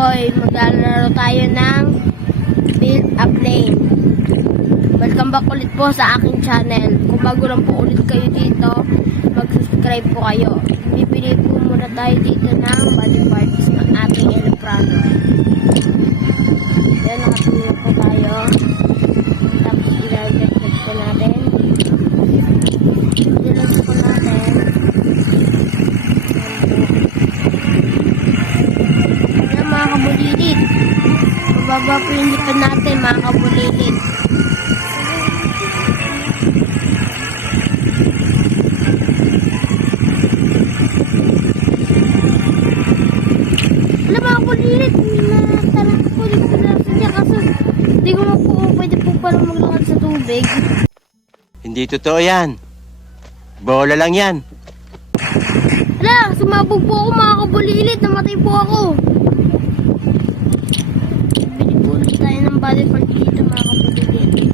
ay maglalaro tayo ng Build a Plane. Welcome back ulit po sa aking channel. Kung bago lang po ulit kayo dito, mag-subscribe po kayo. Bibili po muna tayo dito ng body parts ng ating aeroplano. Yan, nakapili po tayo. Tapos ilagay po natin. Ilagay po natin. Ayan mga kabulilit. Mababa po yung lipan natin mga kabulilit. Alam mga kabulilit, natalak po dito na siya kasi hindi ko na po pwede po parang maglakad sa tubig. Hindi totoo yan. Bola lang yan. Ala, sumabog po ako mga kabulilit. Namatay po ako. Bili po ulit tayo ng body part dito mga kabulilit.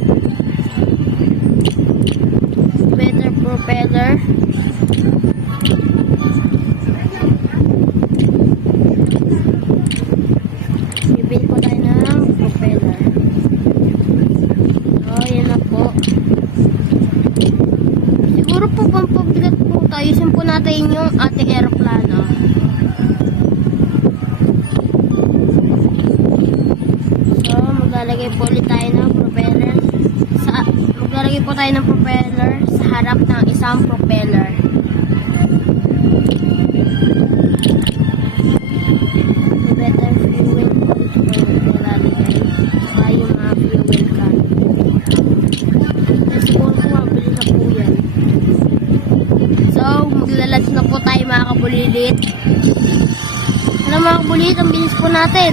Better propeller. Bibili po tayo ng propeller. Oh, yan na po. Siguro po pampabigat po tayo. Ayusin po natin yung ating aeroplano. So, maglalagay po ulit tayo ng propeller. Maglalagay po tayo ng propeller sa harap ng isang propeller. Better fuel po ito po nilalagay. Saka yung mga fuel can. Siguro po mabili na po yan. So, maglalats na po tayo mga kabulilit. Alam mga kabulilit, ang bilis po natin.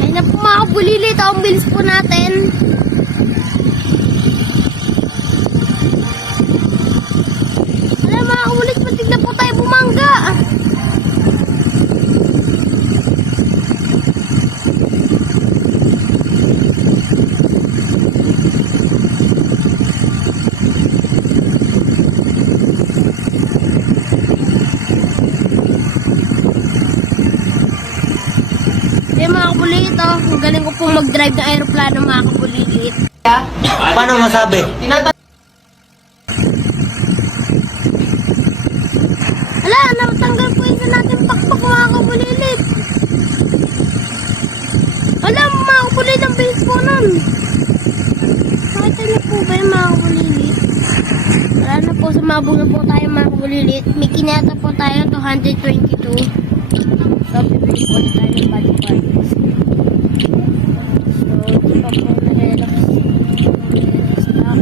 Ayun na po mga kabulilit, ang bilis po natin. Alam mga kabulilit, matig na po tayo bumangga. Mga kabulilit, oh. Ang galing ko pong mag-drive ng aeroplano mga kabulilit. Paano masabi? Ala, natanggal po isa natin pakpak mga kabulilit. Ala, mga kabulilit, ang bilis po nun. Nakita niyo po ba yung mga kabulilit? Wala na po, sumabog na po tayo mga kabulilit. May kineta po tayo 222. So, bibili po tayo ng body parts. So, ito pa po na-relax stock.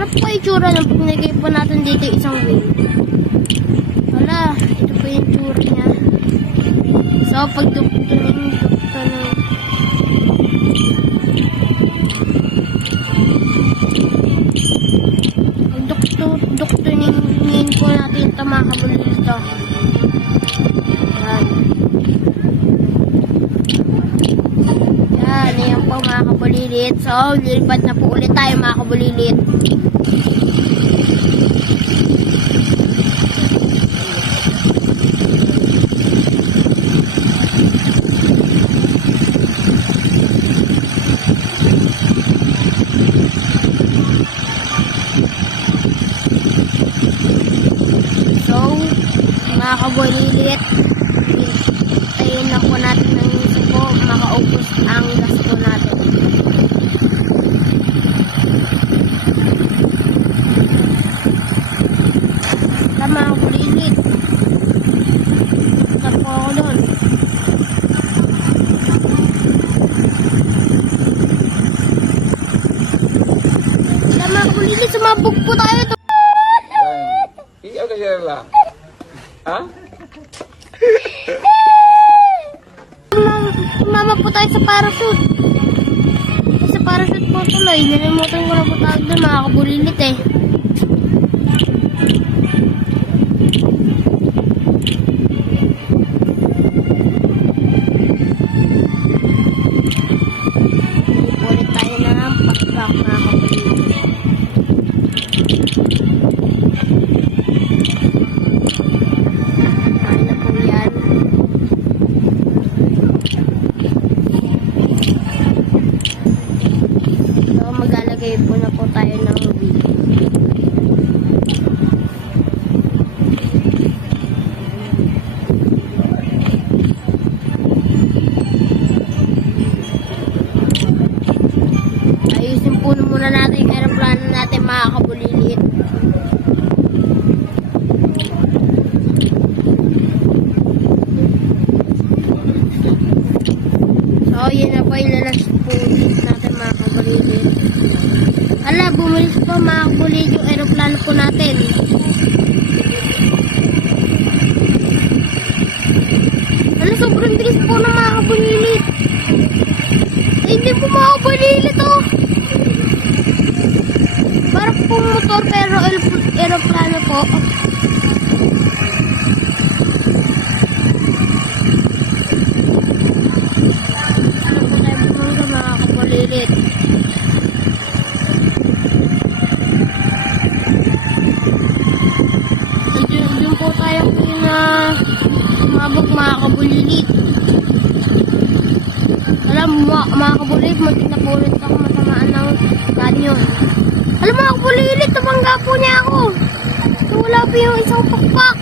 Ano po yung tsura ng pinagay po natin dito isang wheel? Wala, ito po yung tsura niya. So, pag duktunin po natin ito mga kabulilit ito. Yan po mga kabulilit. So, lilipad na po ulit tayo mga kabulilit. Mga kabulilit, tayin na po natin ng isa po, makaubos ang gas po natin. Mga kabulilit, punta po ako doon. Mga kabulilit, sumabog po tayo. Ikaw kasi lang. Ha? Mama po tayo sa parachute. Sa parachute po tuloy. Nalimutan ko na po tawag doon mga kabulilit eh. Ulit tayo na ng pakpak mga kabulilit. kabulilit yung aeroplano po natin. Ano, sobrang bilis po na mga kabulilit. Ay, hindi po mga kabulilit, oh. Parang pong motor pero aeroplano po. Ano po tayo bumangga mga kabulilit. Yun po tayo mabok mga kabulilit. Alam mga kabulilit, muntik na po ulit ako matamaan ng kanyon. Alam mga kabulilit, tumangga po niya ako. Wala po yung isang pakpak.